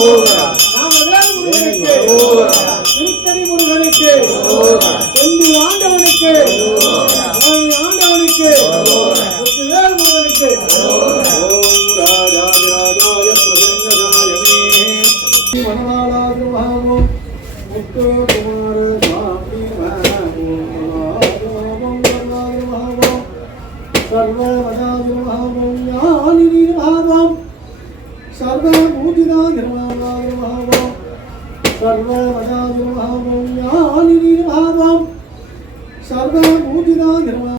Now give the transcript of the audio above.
நாமவேல் முருகனுக்கு திருத்தணி முருகனுக்கு செந்தில் ஆண்டவனுக்கு ஆண்டவனுக்கு வேல் முருகனுக்கு ராஜாதிராஜாய பிரசன்னஜாயமே மனவாளாதுமாவும் முத்துகுமார சுவாமி மகாவும் சர்வமதாதுமாவும் ஞானினி மகாவும் சர்வபூஜிதாதிர்மாவாதுமாவும் சர்வமதாதுமாவும் ஞானினி மகாவும் சர்வபூஜிதாதிர்மா